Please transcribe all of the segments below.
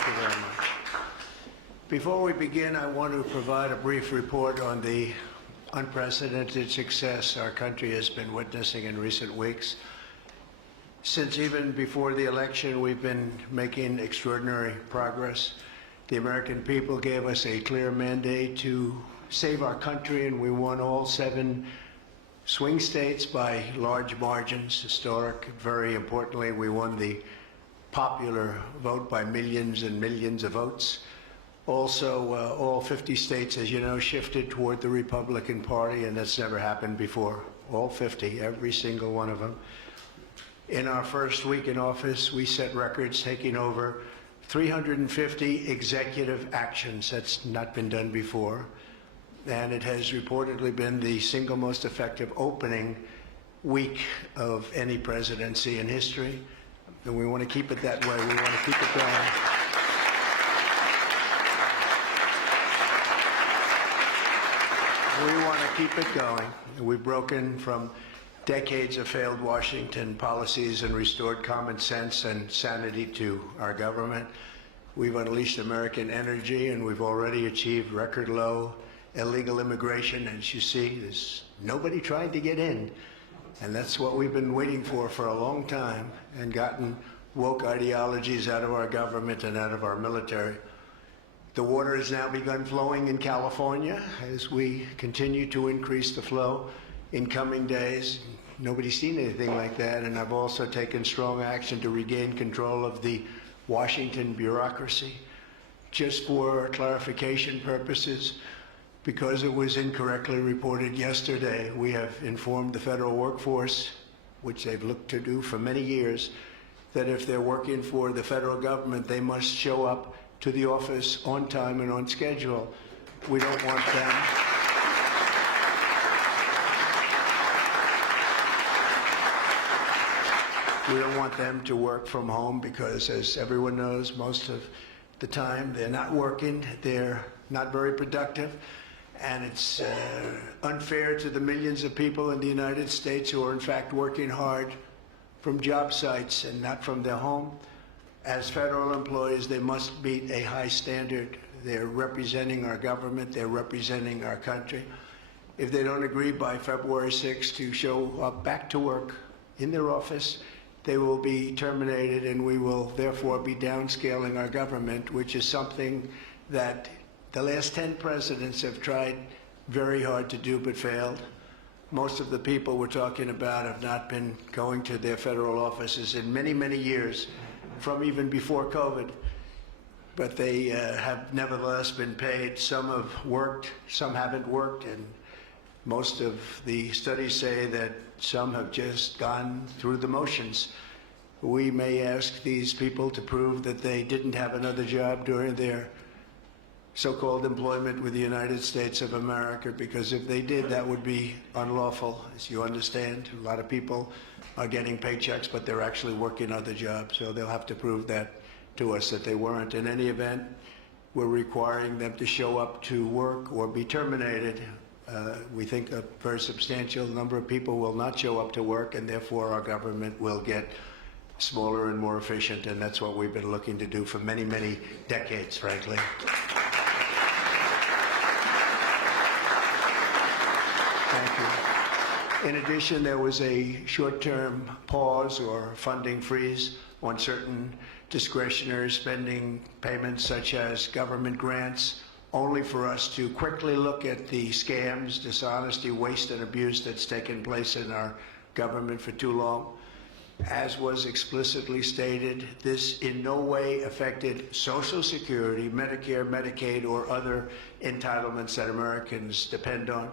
Thank you very much. Before we begin, I want to provide a brief report on the unprecedented success our country has been witnessing in recent weeks. Since even before the election, we've been making extraordinary progress. The American people gave us a clear mandate to save our country, and we won all 7 swing states by large margins, historic. Very importantly, we won the popular vote by millions and millions of votes. Also, all 50 states, as you know, shifted toward the Republican Party, and that's never happened before. All 50, every single one of them. In our first week in office, we set records, taking over 350 executive actions. That's not been done before. And it has reportedly been the single most effective opening week of any presidency in history. And we want to keep it that way. We want to keep it going. We want to keep it going. We've broken from decades of failed Washington policies and restored common sense and sanity to our government. We've unleashed American energy, and we've already achieved record low illegal immigration. As you see, there's nobody trying to get in. And that's what we've been waiting for a long time, and gotten woke ideologies out of our government and out of our military. The water has now begun flowing in California as we continue to increase the flow in coming days. Nobody's seen anything like that, and I've also taken strong action to regain control of the Washington bureaucracy. Just for clarification purposes, because it was incorrectly reported yesterday, we have informed the federal workforce, which they've looked to do for many years, that if they're working for the federal government, they must show up to the office on time and on schedule. We don't want them. We don't want them to work from home because, as everyone knows, most of the time they're not working, they're not very productive, and it's unfair to the millions of people in the United States who are in fact working hard from job sites and not from their home. As federal employees, they must meet a high standard. They're representing our government, they're representing our country. If they don't agree by February 6th to show up back to work in their office, they will be terminated, and we will therefore be downscaling our government, which is something that the last 10 presidents have tried very hard to do but failed. Most of the people we're talking about have not been going to their federal offices in many, many years, from even before COVID. But they have nevertheless been paid. Some have worked, some haven't worked, and most of the studies say that some have just gone through the motions. We may ask these people to prove that they didn't have another job during their so-called employment with the United States of America, because if they did, that would be unlawful. As you understand, a lot of people are getting paychecks, but they're actually working other jobs, so they'll have to prove that to us that they weren't. In any event, we're requiring them to show up to work or be terminated. We think a very substantial number of people will not show up to work, and therefore our government will get smaller and more efficient, and that's what we've been looking to do for many, many decades, frankly. Thank you. In addition, there was a short-term pause or funding freeze on certain discretionary spending payments, such as government grants, only for us to quickly look at the scams, dishonesty, waste, and abuse that's taken place in our government for too long. As was explicitly stated, this in no way affected Social Security, Medicare, Medicaid, or other entitlements that Americans depend on.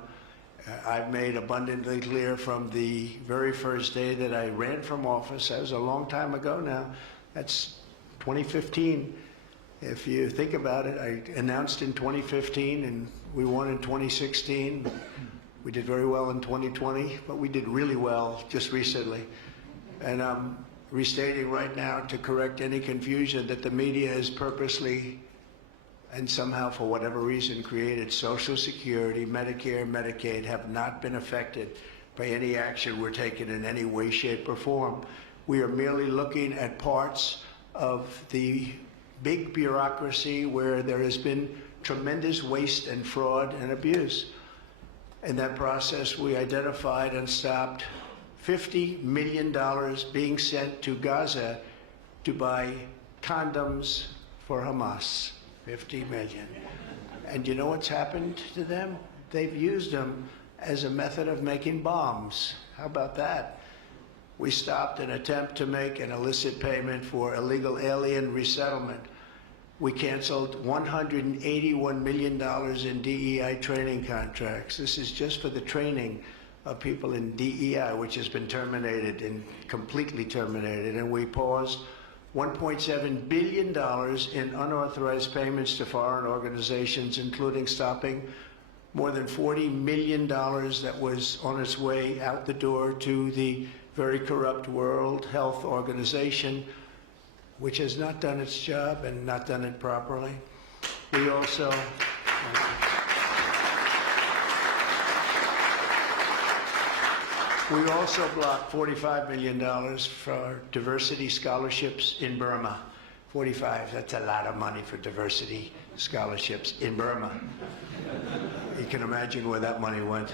I've made abundantly clear from the very first day that I ran from office, that was a long time ago now, that's 2015. If you think about it, I announced in 2015 and we won in 2016. We did very well in 2020, but we did really well just recently. And I'm restating right now to correct any confusion that the media has purposely and somehow, for whatever reason, created Social Security, Medicare, Medicaid have not been affected by any action we're taking in any way, shape, or form. We are merely looking at parts of the big bureaucracy where there has been tremendous waste and fraud and abuse. In that process, we identified and stopped $50 million being sent to Gaza to buy condoms for Hamas. 50 million. And you know what's happened to them? They've used them as a method of making bombs. How about that? We stopped an attempt to make an illicit payment for illegal alien resettlement. We canceled $181 million in DEI training contracts. This is just for the training of people in DEI, which has been terminated and completely terminated. And we paused $1.7 billion in unauthorized payments to foreign organizations, including stopping more than $40 million that was on its way out the door to the very corrupt World Health Organization, which has not done its job and not done it properly. We also blocked $45 million for diversity scholarships in Burma. 45, that's a lot of money for diversity scholarships in Burma. You can imagine where that money went.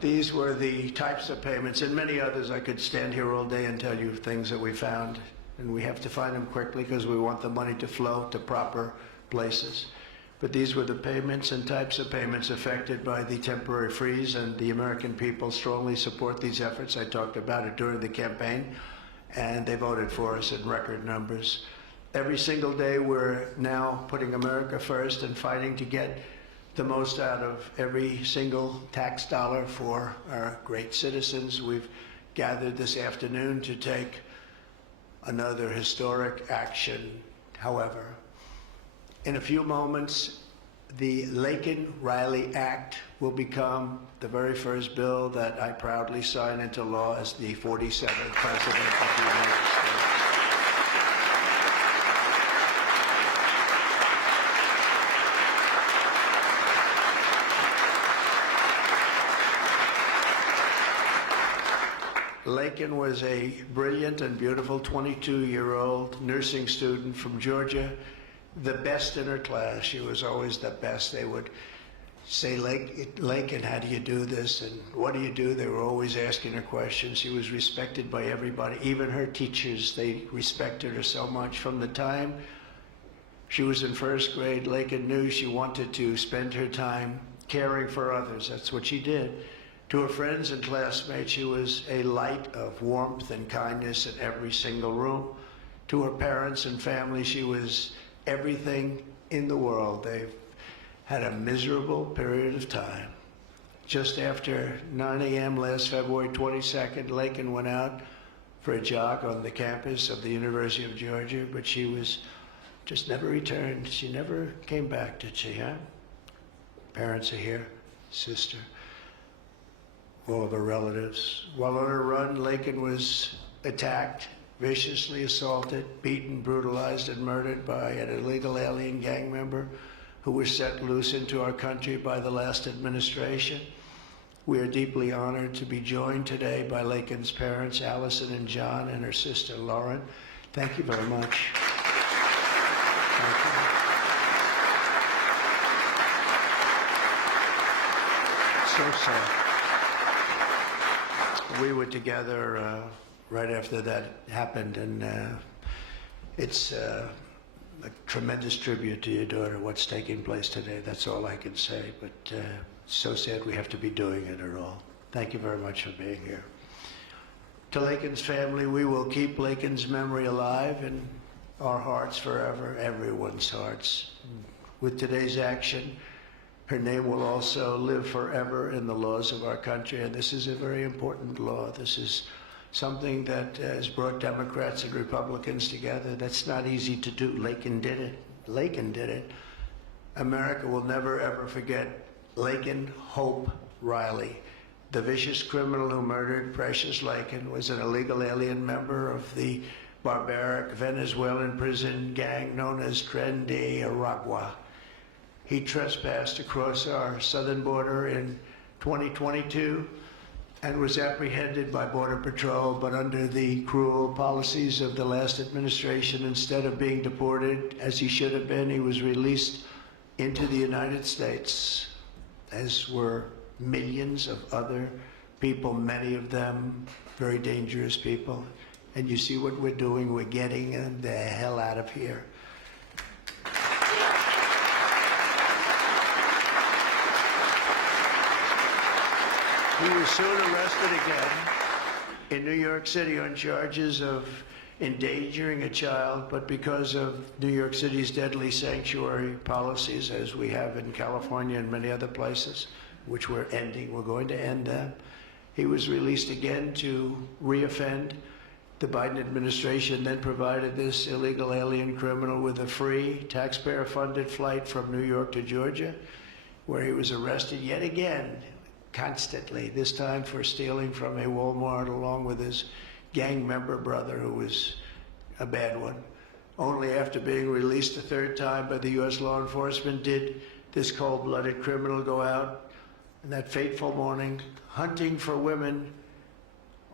These were the types of payments, and many others. I could stand here all day and tell you things that we found, and we have to find them quickly because we want the money to flow to proper places. But these were the payments and types of payments affected by the temporary freeze, and the American people strongly support these efforts. I talked about it during the campaign, and they voted for us in record numbers. Every single day, we're now putting America first and fighting to get the most out of every single tax dollar for our great citizens. We've gathered this afternoon to take another historic action. However, in a few moments, the Laken-Riley Act will become the very first bill that I proudly sign into law as the 47th President of the United States. Laken was a brilliant and beautiful 22-year-old nursing student from Georgia, the best in her class. She was always the best. They would say, Laken, how do you do this? And what do you do? They were always asking her questions. She was respected by everybody, even her teachers. They respected her so much. From the time she was in first grade, Laken knew she wanted to spend her time caring for others. That's what she did. To her friends and classmates, she was a light of warmth and kindness in every single room. To her parents and family, she was everything in the world. They've had a miserable period of time. Just after 9 a.m. last February 22nd, Laken went out for a jog on the campus of the University of Georgia, but she was just never returned. She never came back, did she, huh? Parents are here, sister, all of her relatives. While on her run, Laken was attacked, viciously assaulted, beaten, brutalized, and murdered by an illegal alien gang member who was set loose into our country by the last administration. We are deeply honored to be joined today by Laken's parents, Allison and John, and her sister, Lauren. Thank you very much. Thank you. So sad. We were together right after that happened, and it's a tremendous tribute to your daughter, what's taking place today. That's all I can say, but it's so sad we have to be doing it at all. Thank you very much for being here. To Laken's family, we will keep Laken's memory alive in our hearts forever, everyone's hearts. With today's action, her name will also live forever in the laws of our country, and this is a very important law. This is something that has brought Democrats and Republicans together. That's not easy to do. Laken did it. Laken did it. America will never, ever forget Laken Hope Riley. The vicious criminal who murdered Precious Laken was an illegal alien member of the barbaric Venezuelan prison gang known as Tren de Aragua. He trespassed across our southern border in 2022, and was apprehended by Border Patrol, but under the cruel policies of the last administration, instead of being deported, as he should have been, he was released into the United States, as were millions of other people, many of them very dangerous people. And you see what we're doing, we're getting them the hell out of here. He was soon arrested again in New York City on charges of endangering a child, but because of New York City's deadly sanctuary policies, as we have in California and many other places, which we're ending, we're going to end them, he was released again to reoffend. The Biden administration then provided this illegal alien criminal with a free, taxpayer-funded flight from New York to Georgia, where he was arrested yet again, constantly, this time for stealing from a Walmart along with his gang member brother, who was a bad one. Only after being released a third time by the U.S. law enforcement did this cold-blooded criminal go out in that fateful morning hunting for women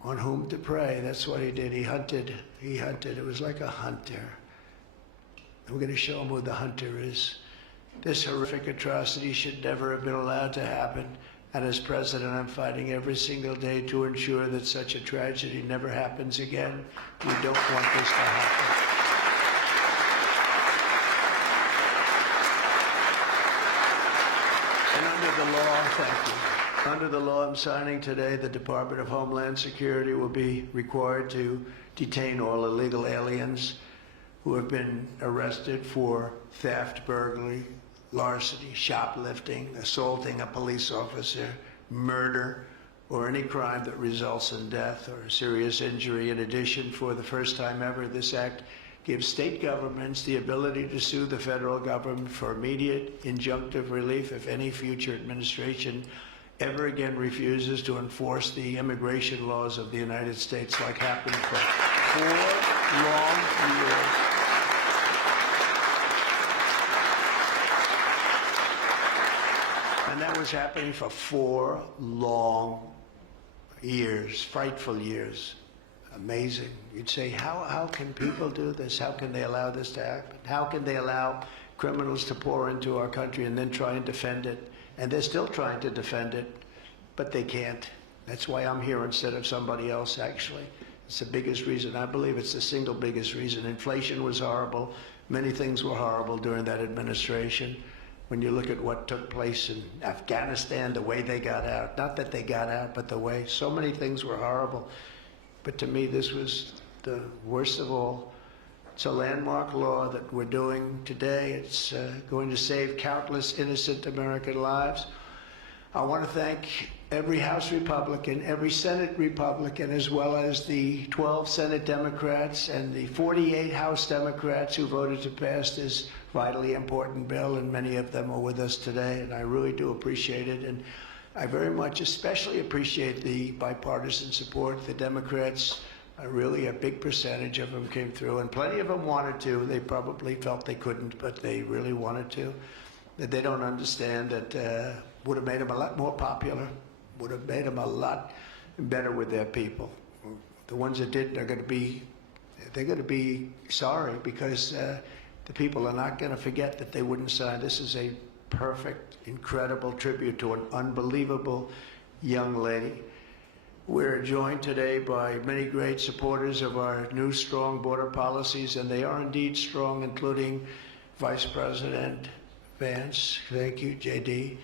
on whom to prey. That's what he did. He hunted. It was like a hunter. We're going to show him who the hunter is. This horrific atrocity should never have been allowed to happen. And as president, I'm fighting every single day to ensure that such a tragedy never happens again. We don't want this to happen. And under the law, thank you. Under the law I'm signing today, the Department of Homeland Security will be required to detain all illegal aliens who have been arrested for theft, burglary, larceny, shoplifting, assaulting a police officer, murder, or any crime that results in death or serious injury. In addition, for the first time ever, this act gives state governments the ability to sue the federal government for immediate injunctive relief if any future administration ever again refuses to enforce the immigration laws of the United States, like happened for 4 long years. And that was happening for 4 long years, frightful years. Amazing. You'd say, how can people do this? How can they allow this to happen? How can they allow criminals to pour into our country and then try and defend it? And they're still trying to defend it, but they can't. That's why I'm here instead of somebody else, actually. It's the biggest reason. I believe it's the single biggest reason. Inflation was horrible. Many things were horrible during that administration. When you look at what took place in Afghanistan, the way they got out, not that they got out, but the way, so many things were horrible. But to me, this was the worst of all. It's a landmark law that we're doing today. It's going to save countless innocent American lives. I want to thank every House Republican, every Senate Republican, as well as the 12 Senate Democrats and the 48 House Democrats who voted to pass this vitally important bill, and many of them are with us today, and I really do appreciate it. And I very much especially appreciate the bipartisan support. The Democrats, really a big percentage of them came through, and plenty of them wanted to. They probably felt they couldn't, but they really wanted to. That they don't understand that would have made them a lot more popular, would have made them a lot better with their people. The ones that didn't are going to be, they're going to be sorry, because the people are not going to forget that they wouldn't sign. This is a perfect, incredible tribute to an unbelievable young lady. We're joined today by many great supporters of our new strong border policies, and they are indeed strong, including Vice President Vance, thank you, JD,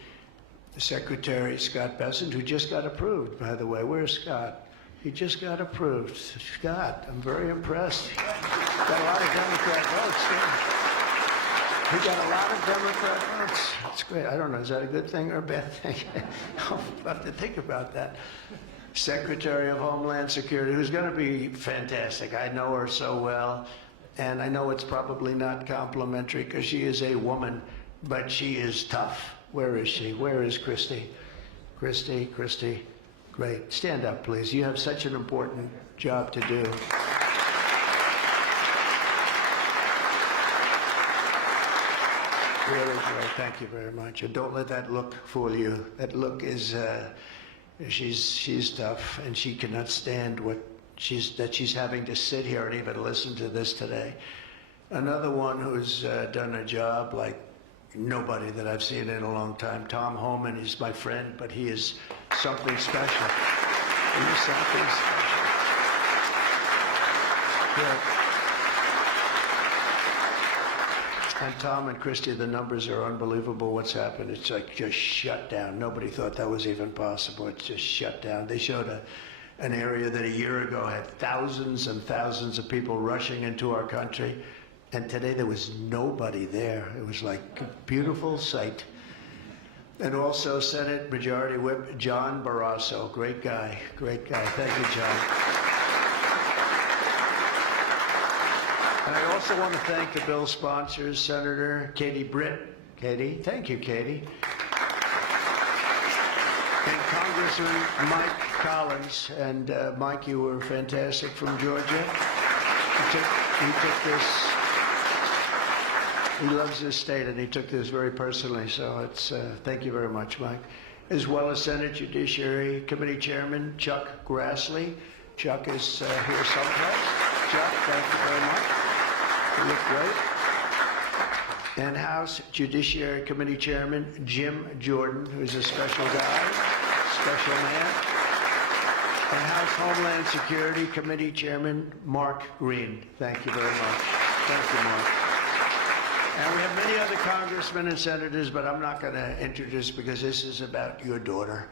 Secretary Scott Bessent, who just got approved, by the way. Where's Scott? He just got approved. Scott, I'm very impressed. Got a lot of Democrat votes. Yeah. He got a lot of Democrat votes. That's great. I don't know, is that a good thing or a bad thing? I'll have to think about that. Secretary of Homeland Security, who's going to be fantastic. I know her so well, and I know it's probably not complimentary because she is a woman, but she is tough. Where is she? Where is Christy? Christy, great. Stand up, please. You have such an important job to do. Really great. Thank you very much. And don't let that look fool you. That look is She's tough, and she cannot stand that she's having to sit here and even listen to this today. Another one who's done a job like nobody that I've seen in a long time, Tom Homan. He's my friend, but he is something special. He is something special. Yeah. And Tom and Christy, the numbers are unbelievable. What's happened? It's like just shut down. Nobody thought that was even possible. It's just shut down. They showed an area that a year ago had thousands and thousands of people rushing into our country. And today there was nobody there. It was like a beautiful sight. And also Senate Majority Whip John Barrasso. Great guy. Great guy. Thank you, John. And I also want to thank the bill sponsors, Senator Katie Britt. Katie, thank you, Katie. And Congressman Mike Collins. And Mike, you were fantastic from Georgia. He took this. He loves this state, and he took this very personally. So it's thank you very much, Mike. As well as Senate Judiciary Committee Chairman Chuck Grassley. Chuck is here someplace. Chuck, thank you very much. You look great. And House Judiciary Committee Chairman Jim Jordan, who's a special guy, special man. And House Homeland Security Committee Chairman Mark Green. Thank you very much. Thank you, Mark. And we have many other congressmen and senators, but I'm not going to introduce because this is about your daughter.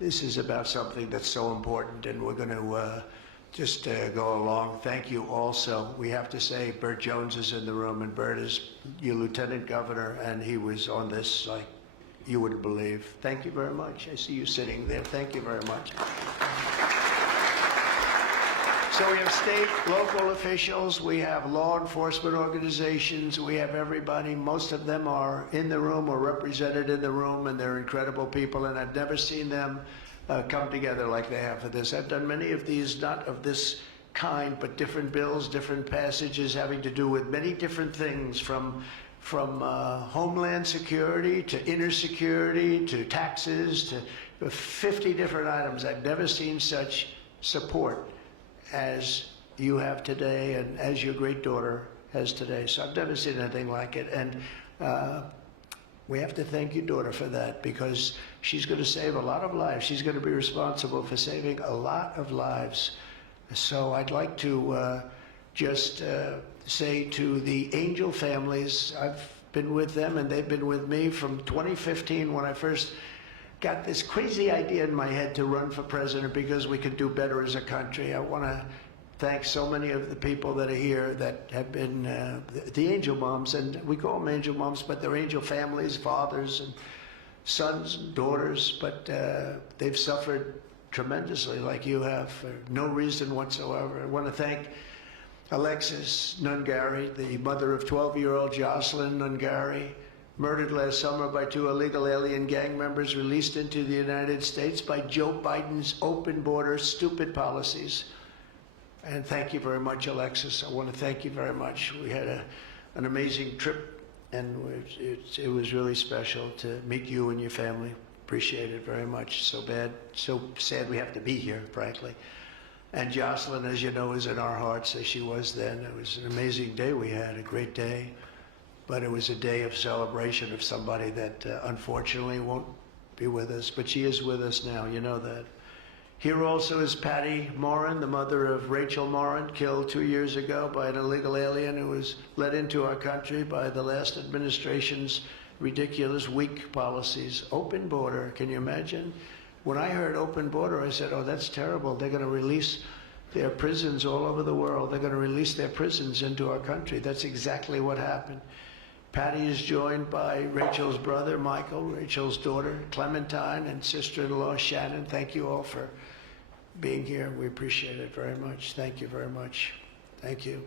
This is about something that's so important, and we're going to just go along. Thank you also. We have to say Burt Jones is in the room, and Burt is your lieutenant governor, and he was on this like you wouldn't believe. Thank you very much. I see you sitting there. Thank you very much. So we have state, local officials, we have law enforcement organizations, we have everybody. Most of them are in the room or represented in the room, and they're incredible people, and I've never seen them come together like they have for this. I've done many of these, not of this kind, but different bills, different passages having to do with many different things, from homeland security to inner security to taxes to 50 different items. I've never seen such support as you have today and as your great daughter has today. So I've never seen anything like it. And we have to thank your daughter for that, because she's going to save a lot of lives. She's going to be responsible for saving a lot of lives. So I'd like to just say to the Angel families, I've been with them and they've been with me from 2015 when I first got this crazy idea in my head to run for president because we could do better as a country. I want to thank so many of the people that are here that have been the angel moms, and we call them angel moms, but they're angel families, fathers and sons and daughters, but they've suffered tremendously like you have for no reason whatsoever. I want to thank Alexis Nungari, the mother of 12-year-old Jocelyn Nungari, murdered last summer by 2 illegal alien gang members released into the United States by Joe Biden's open border stupid policies. And thank you very much, Alexis. I want to thank you very much. We had an amazing trip, and it was really special to meet you and your family. Appreciate it very much. So sad we have to be here, frankly. And Jocelyn, as you know, is in our hearts as she was then. It was an amazing day we had, a great day. But it was a day of celebration of somebody that unfortunately won't be with us. But she is with us now, you know that. Here also is Patty Morin, the mother of Rachel Morin, killed 2 years ago by an illegal alien who was let into our country by the last administration's ridiculous, weak policies. Open border, can you imagine? When I heard open border, I said, oh, that's terrible. They're going to release their prisons all over the world. They're going to release their prisons into our country. That's exactly what happened. Patty is joined by Rachel's brother, Michael, Rachel's daughter, Clementine, and sister-in-law, Shannon. Thank you all for being here. We appreciate it very much. Thank you very much. Thank you.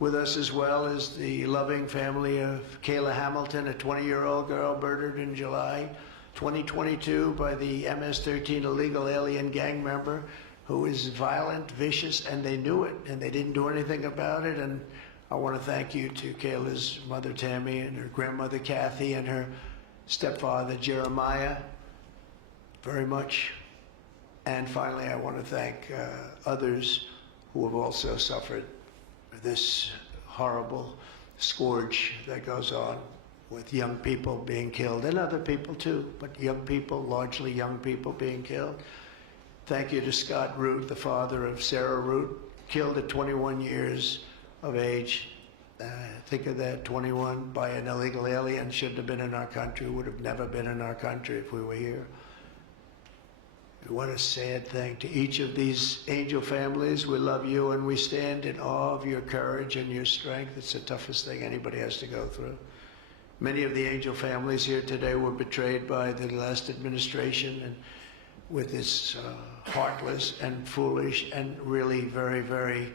With us as well is the loving family of Kayla Hamilton, a 20-year-old girl murdered in July 2022 by the MS-13 illegal alien gang member who is violent, vicious, and they knew it, and they didn't do anything about it. And I want to thank you to Kayla's mother, Tammy, and her grandmother, Kathy, and her stepfather, Jeremiah, very much. And finally, I want to thank others who have also suffered this horrible scourge that goes on with young people being killed, and other people too, but young people, largely young people being killed. Thank you to Scott Root, the father of Sarah Root, killed at 21 years of age. Think of that, 21 by an illegal alien, shouldn't have been in our country, would have never been in our country if we were here. What a sad thing. To each of these angel families, we love you and we stand in awe of your courage and your strength. It's the toughest thing anybody has to go through. Many of the angel families here today were betrayed by the last administration and with its heartless and foolish and really very, very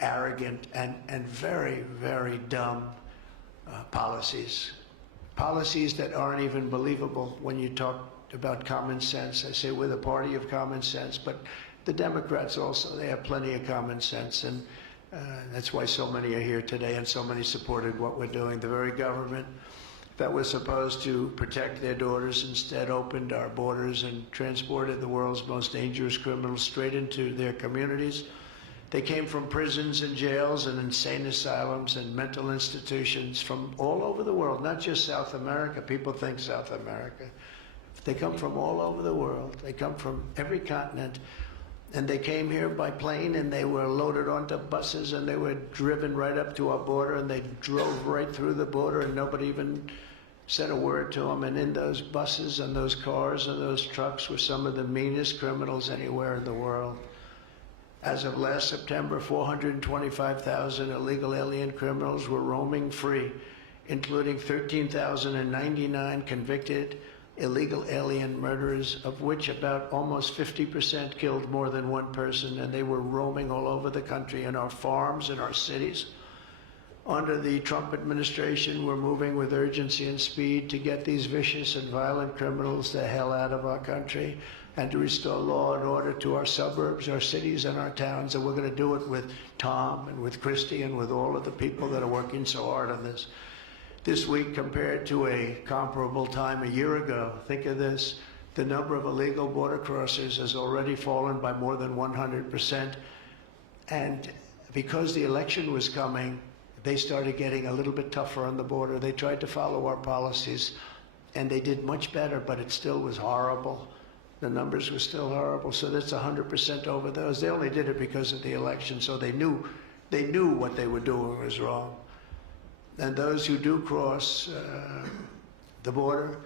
arrogant and very, very dumb policies. Policies that aren't even believable when you talk about common sense. I say we're the party of common sense, but the Democrats also, they have plenty of common sense, and that's why so many are here today and so many supported what we're doing. The very government that was supposed to protect their daughters instead opened our borders and transported the world's most dangerous criminals straight into their communities. They came from prisons and jails and insane asylums and mental institutions from all over the world, not just South America. People think South America. They come from all over the world. They come from every continent. And they came here by plane, and they were loaded onto buses, and they were driven right up to our border, and they drove right through the border, and nobody even said a word to them. And in those buses and those cars and those trucks were some of the meanest criminals anywhere in the world. As of last September, 425,000 illegal alien criminals were roaming free, including 13,099 convicted illegal alien murderers, of which about almost 50% killed more than one person, and they were roaming all over the country in our farms, in our cities. Under the Trump administration, we're moving with urgency and speed to get these vicious and violent criminals the hell out of our country and to restore law and order to our suburbs, our cities, and our towns. And we're going to do it with Tom and with Christy and with all of the people that are working so hard on this. This week, compared to a comparable time a year ago, think of this, the number of illegal border crossers has already fallen by more than 100%. And because the election was coming, they started getting a little bit tougher on the border. They tried to follow our policies, and they did much better, but it still was horrible. The numbers were still horrible, so that's 100% over those. They only did it because of the election, so they knew what they were doing was wrong. And those who do cross the border,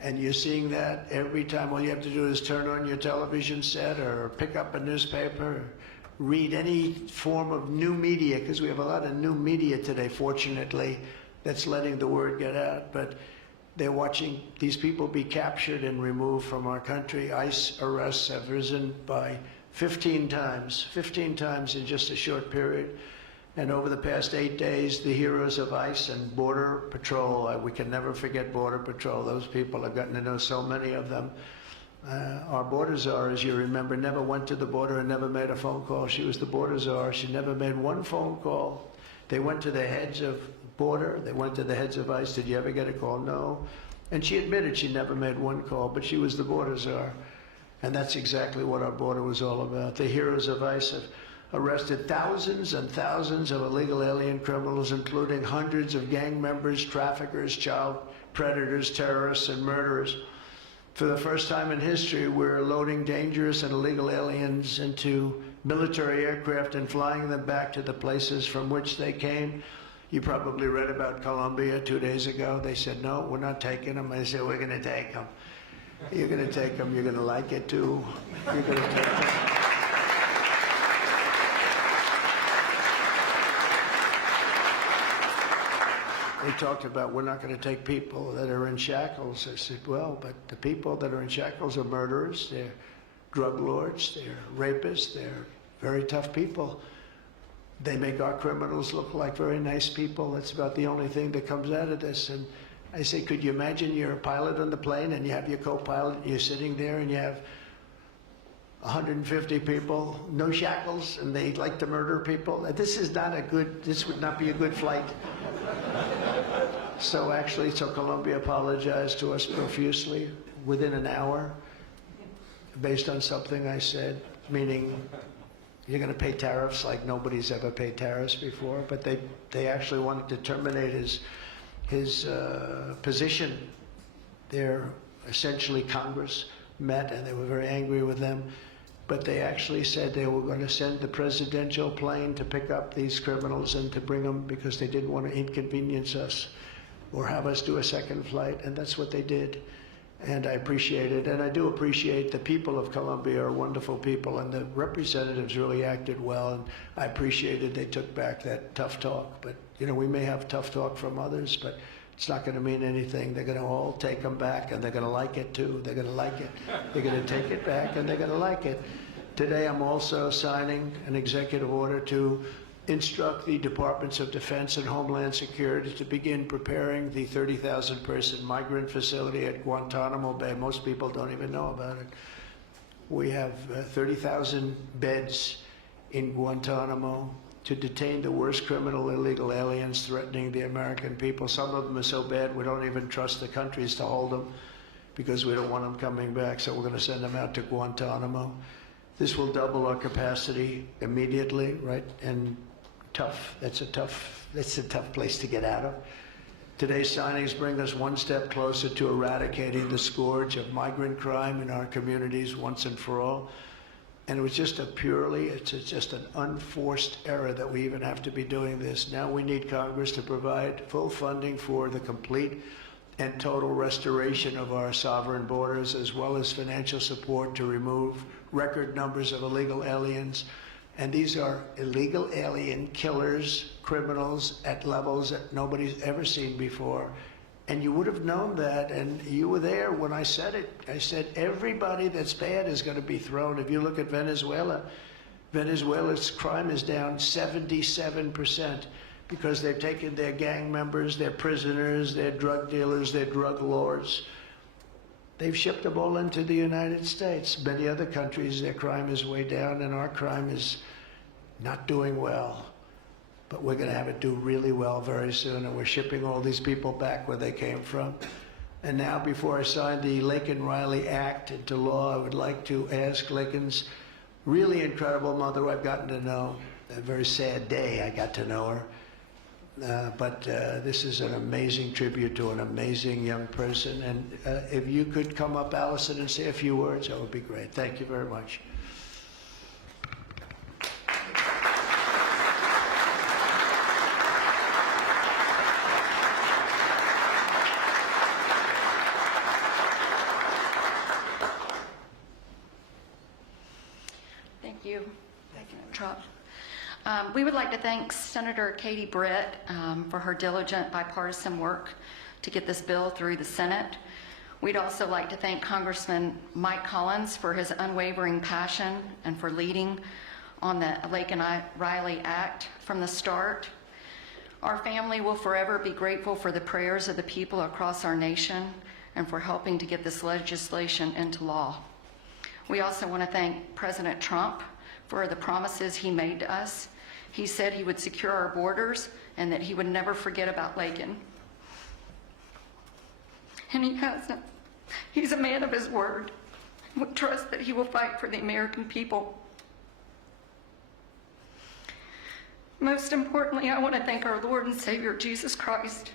and you're seeing that every time, all you have to do is turn on your television set or pick up a newspaper, or read any form of new media, because we have a lot of new media today, fortunately, that's letting the word get out. But they're watching these people be captured and removed from our country. ICE arrests have risen by 15 times in just a short period. And over the past 8 days, the heroes of ICE and Border Patrol, we can never forget Border Patrol. Those people, I've gotten to know so many of them. Our border czar, as you remember, never went to the border and never made a phone call. She was the border czar. She never made one phone call. They went to the heads of border. They went to the heads of ICE. Did you ever get a call? No. And she admitted she never made one call, but she was the border czar. And that's exactly what our border was all about. The heroes of ICE have arrested thousands and thousands of illegal alien criminals, including hundreds of gang members, traffickers, child predators, terrorists, and murderers. For the first time in history, we're loading dangerous and illegal aliens into military aircraft and flying them back to the places from which they came. You probably read about Colombia 2 days ago. They said, no, we're not taking them. I said, we're going to take them. You're going to take them. You're going to like it, too. You're going to take them. They talked about we're not going to take people that are in shackles. I said, well, but the people that are in shackles are murderers, they're drug lords, they're rapists, they're very tough people. They make our criminals look like very nice people. That's about the only thing that comes out of this. And I say, could you imagine you're a pilot on the plane and you have your co-pilot and you're sitting there and you have 150 people, no shackles, and they like to murder people? This would not be a good flight. So actually, Colombia apologized to us profusely within an hour. based on something I said, meaning you're going to pay tariffs like nobody's ever paid tariffs before, but they actually wanted to terminate his position. They're essentially Congress met and they were very angry with them, but they actually said they were going to send the presidential plane to pick up these criminals and to bring them because they didn't want to inconvenience us or have us do a second flight, and that's what they did. And I appreciate it, and I do appreciate the people of Colombia are wonderful people, and the representatives really acted well, and I appreciated they took back that tough talk. But, you know, we may have tough talk from others, but it's not going to mean anything. They're going to all take them back, and they're going to like it, too. They're going to like it. They're going to take it back, and they're going to like it. Today, I'm also signing an executive order to instruct the Departments of Defense and Homeland Security to begin preparing the 30,000-person migrant facility at Guantanamo Bay. Most people don't even know about it. We have 30,000 beds in Guantanamo to detain the worst criminal illegal aliens threatening the American people. Some of them are so bad we don't even trust the countries to hold them because we don't want them coming back, so we're going to send them out to Guantanamo. This will double our capacity immediately, right? And tough. That's a tough place to get out of. Today's signings bring us one step closer to eradicating the scourge of migrant crime in our communities once and for all. And it was just it's just an unforced error that we even have to be doing this. Now we need Congress to provide full funding for the complete and total restoration of our sovereign borders, as well as financial support to remove record numbers of illegal aliens. And these are illegal alien killers, criminals at levels that nobody's ever seen before. And you would have known that, and you were there when I said it. I said everybody that's bad is going to be thrown. If you look at Venezuela, Venezuela's crime is down 77% because they've taken their gang members, their prisoners, their drug dealers, their drug lords. They've shipped them all into the United States. Many other countries, their crime is way down, and our crime is not doing well. But we're going to have it do really well very soon, and we're shipping all these people back where they came from. And now, before I sign the Laken-Riley Act into law, I would like to ask Laken's really incredible mother, who I've gotten to know. A very sad day I got to know her. But this is an amazing tribute to an amazing young person. And if you could come up, Allison, and say a few words, that would be great. Thank you very much. Thank you. Thank you, Trump. We would like to thank Senator Katie Britt for her diligent bipartisan work to get this bill through the Senate. We'd also like to thank Congressman Mike Collins for his unwavering passion and for leading on the Laken-Riley Act from the start. Our family will forever be grateful for the prayers of the people across our nation and for helping to get this legislation into law. We also want to thank President Trump for the promises he made to us. He said he would secure our borders and that he would never forget about Laken. And he hasn't. He's a man of his word. We trust that he will fight for the American people. Most importantly, I want to thank our Lord and Savior, Jesus Christ,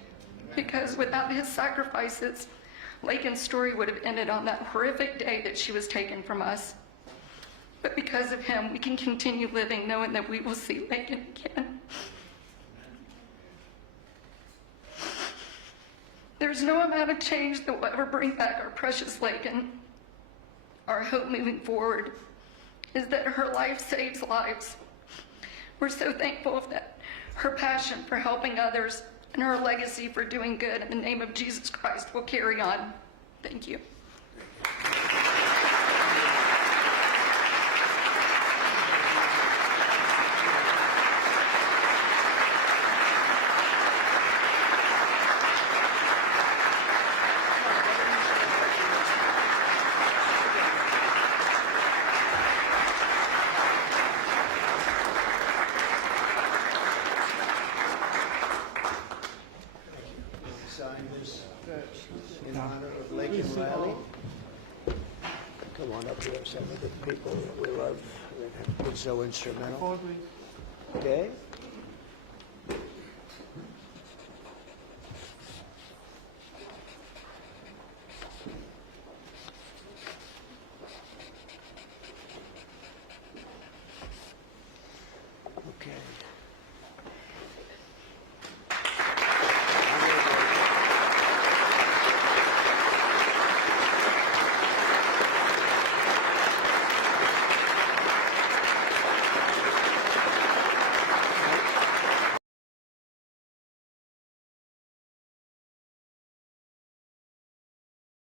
because without his sacrifices, Laken's story would have ended on that horrific day that she was taken from us. But because of him, we can continue living knowing that we will see Laken again. There's no amount of change that will ever bring back our precious Laken. Our hope moving forward is that her life saves lives. We're so thankful that her passion for helping others and her legacy for doing good in the name of Jesus Christ will carry on. Thank you. Sign this in honor of Laken-Riley. come on up here, some of the people that we love that have been so instrumental. Okay? Okay.